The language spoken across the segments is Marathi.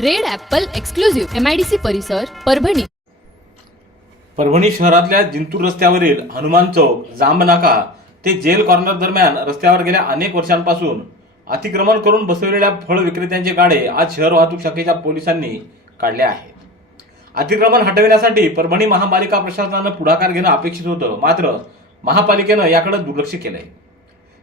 Red apple exclusive MIDC परिसर परभणी. परभणी शहरातल्या जिंतूर रस्त्यावरील हनुमान चौक जांब नाका ते जेल कॉर्नर दरम्यान रस्त्यावर गेल्या अनेक वर्षांपासून अतिक्रमण करून बसवलेल्या फळ विक्रेत्यांचे गाडे आज शहर वाहतूक शाखेच्या पोलिसांनी काढले आहेत. अतिक्रमण हटविण्यासाठी परभणी महापालिका प्रशासनानं पुढाकार घेणं अपेक्षित होतं मात्र महापालिकेनं याकडे दुर्लक्ष केलंय.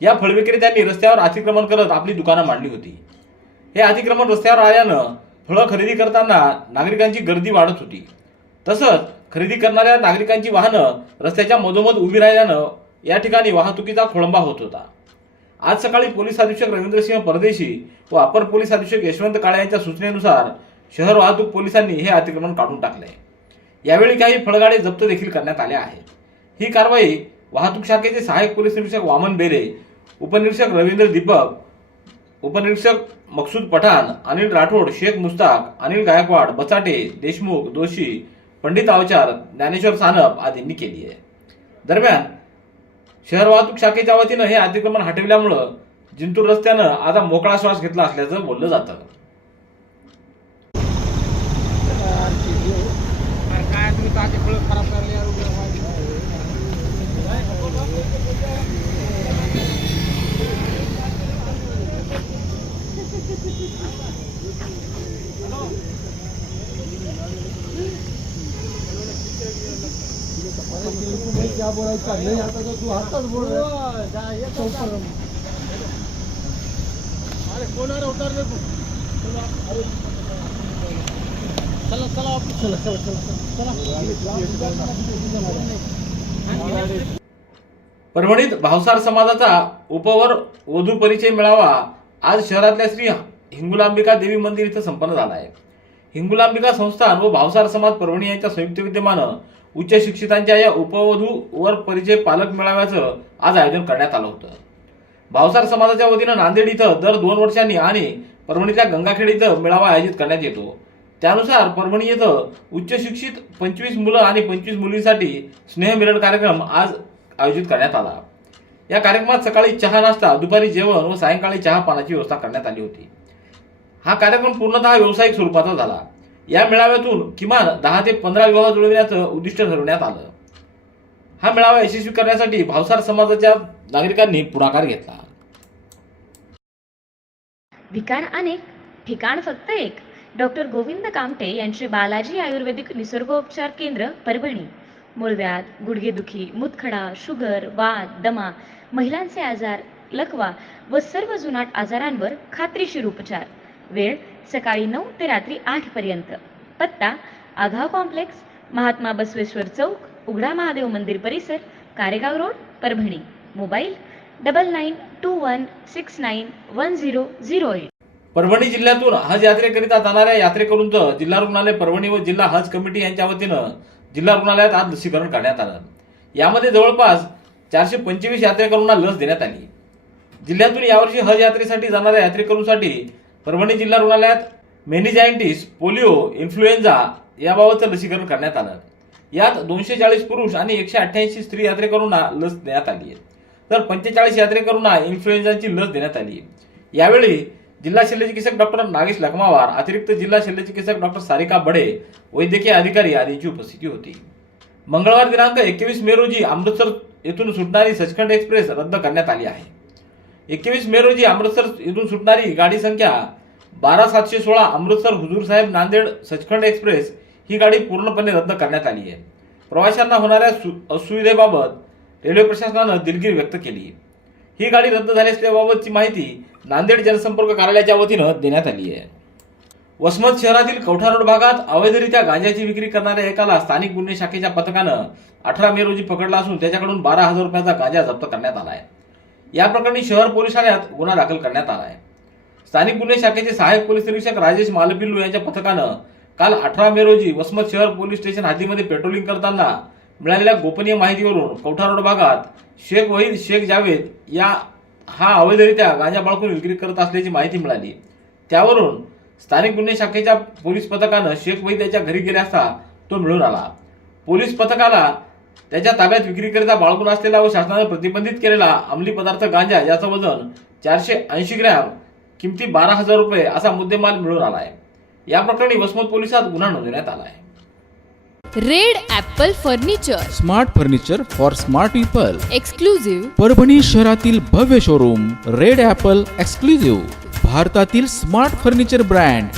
या फळ विक्रेत्यांनी रस्त्यावर अतिक्रमण करत आपली दुकानं मांडली होती. हे अतिक्रमण रस्त्यावर आल्यानं फळं खरेदी करताना नागरिकांची गर्दी वाढत होती. तसंच खरेदी करणाऱ्या नागरिकांची वाहनं रस्त्याच्या मधोमध उभी राहिल्यानं या ठिकाणी वाहतुकीचा खोळंबा होत होता. आज सकाळी पोलीस अधीक्षक रवींद्रसिंह परदेशी व अपर पोलीस अधीक्षक यशवंत काळे यांच्या सूचनेनुसार शहर वाहतूक पोलिसांनी हे अतिक्रमण काढून टाकले यावेळी काही फळगाडे जप्त देखील करण्यात आल्या आहेत. ही कारवाई वाहतूक शाखेचे सहाय्यक पोलीस निरीक्षक वामन बेरे उपनिरीक्षक रवींद्र दीपक उपनिरीक्षक मकसूद पठाण अनिल राठोड शेख मुस्ताक अनिल गायकवाड बचाटे देशमुख दोषी पंडित अवचार ज्ञानेश्वर सानप आदींनी केली आहे. दरम्यान शहर वाहतूक शाखेच्या वतीनं हे अतिक्रमण हटविल्यामुळं जिंतूर रस्त्यानं आता मोकळा श्वास घेतला असल्याचं बोललं जातं. क्या बोलायचं नाही आता तर तू हातात बोल. अरे कोणाला तू? चला चला ऑफिस. चला चला चला. चला. परभणीत भावसार समाजाचा उपवर वधू परिचय मेळावा. आज शहरातल्या श्री हिंगुलांबिका देवी मंदिर इथं संपन्न झाला आहे. हिंगुलांबिका संस्थान व भावसार समाज परभणी यांच्या संयुक्त विद्यमानं उच्च शिक्षितांच्या या उपवधू वर परिचय पालक मेळाव्याचं आज आयोजन करण्यात आलं होतं. भावसार समाजाच्या वतीनं नांदेड इथं दर दोन वर्षांनी आणि परभणीतल्या गंगाखेड इथं मेळावा आयोजित करण्यात येतो. त्यानुसार परभणी येथं उच्च शिक्षित पंचवीस मुलं आणि पंचवीस मुलींसाठी स्नेहमिलन कार्यक्रम आज आयोजित करण्यात आला. या कार्यक्रमात सकाळी चहा नाश्ता दुपारी जेवण व सायंकाळी चहा पानाची व्यवस्था करण्यात आली होती. हा कार्यक्रम पूर्णतः व्यावसायिक स्वरूपाचा झाला. या मेळाव्यातून किमान दहा ते पंधरा विवाह जुळविण्याचं उद्दिष्ट ठरवण्यात आलं. हा मेळावा यशस्वी करण्यासाठी भावसार समाजाच्या नागरिकांनी पुढाकार घेतला. विकार अनेक ठिकाण फक्त एक. डॉक्टर गोविंद कामटे यांचे बालाजी आयुर्वेदिक निसर्गोपचार केंद्र परभणी. मूळव्याध गुडघेदुखी मुतखडा शुगर वात दमा महिलांचे आजार लकवा व सर्व जुनाट आजारांवर खात्रीशीर उपचार. वेळ सकाळी नऊ ते रात्री आठ पर्यंत. पत्ता आघाव कॉम्प्लेक्स महात्मा बसवेश्वर चौक उघडा महादेव मंदिर परिसर Karegaon road Parbhani. Mobile double nine two one six nine one zero zero eight. Parbhani जिल्ह्यातून हज यात्रेकरिता जाणाऱ्या यात्रेकरूंचं जिल्हा रुग्णालय परभणी व जिल्हा हज कमिटी यांच्या वतीनं जिल्हा रुग्णालयात आज लसीकरण करण्यात आलं. यामध्ये जवळपास चारशे पंचवीस यात्रेकरूंना लस देण्यात आली. जिल्ह्यातून यावर्षी हज यात्रेसाठी जाणाऱ्या यात्रेकरूंसाठी परभणी जिल्हा रुग्णालयात मेनिजायंटिस पोलिओ इन्फ्लुएन्झा याबाबतचं लसीकरण करण्यात आलं. यात दोनशे चाळीस पुरुष आणि एकशे अठ्ठ्याऐंशी स्त्री यात्रेकरूंना लस देण्यात आली आहे. तर पंचेचाळीस यात्रेकरूंना इन्फ्लुएन्झाची लस देण्यात आली आहे. यावेळी जिल्हा शल्यचिकित्सक डॉक्टर नागेश लखमावार अतिरिक्त जिल्हा शल्यचिकित्सक डॉक्टर सारिका बडे वैद्यकीय अधिकारी आदींची उपस्थिती होती. मंगळवार दिनांक एकवीस मे रोजी अमृतसर येथून सुटणारी सचखंड एक्सप्रेस रद्द करण्यात आली आहे. एकवीस मे रोजी अमृतसर येथून सुटणारी गाडी संख्या बारा सातशे सोळा अमृतसर हुजूर साहेब नांदेड सचखंड एक्सप्रेस ही गाडी पूर्णपणे रद्द करण्यात आली आहे. प्रवाशांना होणाऱ्या सु असुविधेबाबत रेल्वे प्रशासनानं दिलगीर व्यक्त केली ही गाडी रद्द झाली असल्याबाबतची माहिती नांदेड जनसंपर्क कार्यालयाच्या वतीनं देण्यात आली आहे. वसमत शहरातील कवठा रोड भागात अवैधरित्या गांजाची विक्री करणाऱ्या एकाला स्थानिक गुन्हे शाखेच्या पथकानं अठरा मे रोजी पकडला असून त्याच्याकडून बारा हजार रुपयाचा गांजा जप्त करण्यात आला आहे. या प्रकरणी शहर पोलीस ठाण्यात गुन्हा दाखल करण्यात आला आहे. स्थानिक गुन्हे शाखेचे सहाय्यक पोलीस निरीक्षक राजेश मालपिल्लू यांच्या पथकानं काल अठरा मे रोजी वसमत शहर पोलीस स्टेशन हद्दीमध्ये पेट्रोलिंग करताना मिळालेल्या गोपनीय माहितीवरून कवठा रोड भागात शेख वहीद शेख जावेद या हा अवैधरित्या गांजा बाळकून विक्री करत असल्याची माहिती मिळाली. त्यावरून स्थानिक गुन्हे शाखेच्या पोलीस पथकानं शेख वहीद याच्या घरी गेले असता तो मिळून आला. पोलीस पथकाला त्याच्या ताब्यात विक्रीकरिता बाळगून असलेला व शासनाने प्रतिबंधित केलेला अंमली पदार्थ गांजा याचं वजन चारशे ऐंशी ग्रॅम किमती बारा हजार रुपये असा मुद्देमाल मिळून आला आहे. या प्रकरणी वसमत पोलिसात गुन्हा नोंदवण्यात आला आहे. Red Apple furniture. Smart furniture for smart people. Exclusive Parbhani शहरातील भव्य शोरूम रेड ॲपल एक्सक्लुझिव्ह. भारतातील स्मार्ट फर्निचर ब्रँड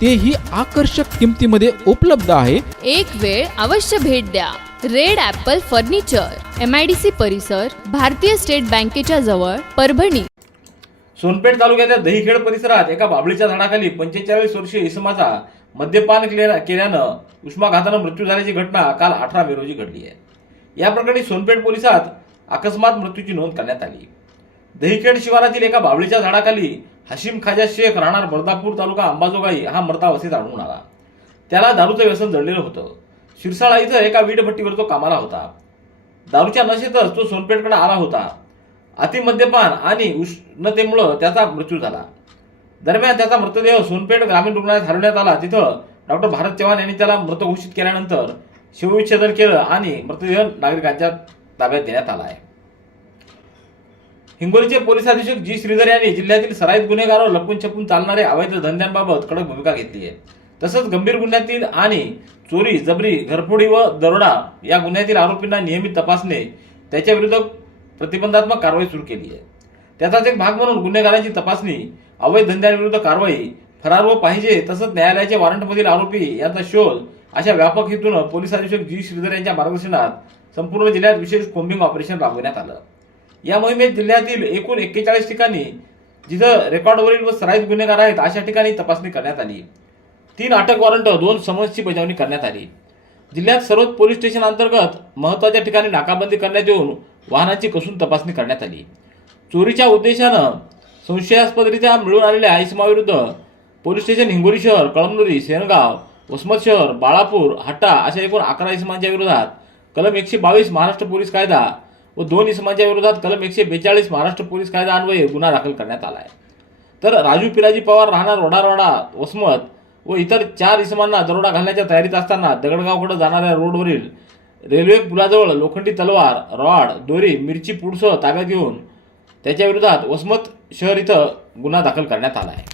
तेही आकर्षक किमतीमध्ये उपलब्ध आहे. एक वेळ अवश्य भेट द्या. Red apple furniture M I D C परिसर भारतीय स्टेट बँकेच्या जवळ परभणी. सोनपेठ तालुक्याच्या दहीखेड परिसरात एका बाबळीच्या झाडाखाली पंचेचाळीस वर्षीय इसमाचा मद्यपान केल्या- केल्यानं उष्माघातानं मृत्यू झाल्याची घटना काल अठरा मे रोजी घडली आहे. या प्रकरणी सोनपेठ पोलिसात अकस्मात मृत्यूची नोंद करण्यात आली. दहीखेड शिवारातील एका बाबळीच्या झाडाखाली हशीम खाजा शेख राहणार बर्दापूर तालुका अंबाजोगाई हा मृत आढळून आला. त्याला दारूचं व्यसन जडलेलं होतं. शिरसाळा इथं एका वीटभट्टीवर तो कामाला होता. दारूच्या नशेतच तो सोनपेठकडे आला होता. अतिमद्यपान आणि उष्णतेमुळं त्याचा मृत्यू झाला. दरम्यान त्याचा मृतदेह सोनपेठ ग्रामीण रुग्णालयात हलवण्यात आला. तिथं डॉक्टर भारत चव्हाण यांनी त्याला मृत घोषित केल्यानंतर शिवविच्छेदन केलं आणि मृतदेह नागरिकांच्या ताब्यात देण्यात आला आहे. हिंगोलीचे पोलीस अधीक्षक जी श्रीधर यांनी जिल्ह्यातील सराईत गुन्हेगारावर लपून छपून चालणाऱ्या अवैध धंद्यांबाबत कडक भूमिका घेतली आहे. तसंच गंभीर गुन्ह्यातील आणि चोरी जबरी घरफोडी व दरोडा या गुन्ह्यातील आरोपींना नियमित तपासणे त्याच्या विरुद्ध प्रतिबंधात्मक कारवाई सुरू केली आहे. त्याचाच एक भाग म्हणून गुन्हेगारांची तपासणी अवैध धंद्यांविरुद्ध कारवाई फरार व पाहिजे तसंच न्यायालयाच्या वॉरंटमधील आरोपी यांचा शोध अशा व्यापक हेतून पोलीस अधीक्षक जी श्रीधर यांच्या मार्गदर्शनात संपूर्ण जिल्ह्यात विशेष कोम्बिंग ऑपरेशन राबवण्यात आलं. या मोहिमेत जिल्ह्यातील एकूण एक्केचाळीस ठिकाणी जिथं रेकॉर्डवरील व सराईत गुन्हेगार आहेत अशा ठिकाणी तपासणी करण्यात आली. तीन अटक वॉरंट दोन समन्सची बजावणी करण्यात आली. जिल्ह्यात सर्वच पोलीस स्टेशन अंतर्गत महत्त्वाच्या ठिकाणी नाकाबंदी करण्यात येऊन वाहनाची कसून तपासणी करण्यात आली. चोरीच्या उद्देशानं संशयास्पदरित्या मिळून आलेल्या इसमाविरुद्ध पोलीस स्टेशन हिंगोली शहर कळमनुरी सेनगाव वसमत शहर बाळापूर हट्टा अशा एकूण अकरा इसमांच्या विरोधात कलम एकशे बावीस महाराष्ट्र पोलीस कायदा व दोन इसमांच्या विरोधात कलम एकशे बेचाळीस महाराष्ट्र पोलीस कायदा अन्वये गुन्हा दाखल करण्यात आला आहे. तर राजू पिराजी पवार राहणार वडारवाडा वसमत व इतर चार इसमांना दरोडा घालण्याच्या तयारीत असताना दगडगावकडे जाणाऱ्या रोडवरील रेल्वे पुलाजवळ लोखंडी तलवार रॉड दोरी मिरची पुडसह ताब्यात घेऊन त्याच्या विरोधात वसमत शहर इथं गुन्हा दाखल करण्यात आला आहे.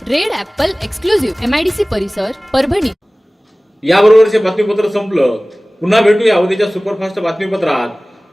Red apple exclusive M I D C परिसर परभणी. याबरोबरचे बातमीपत्र संपलं. पुन्हा भेटूया उद्याच्या सुपरफास्ट बातमीपत्रात.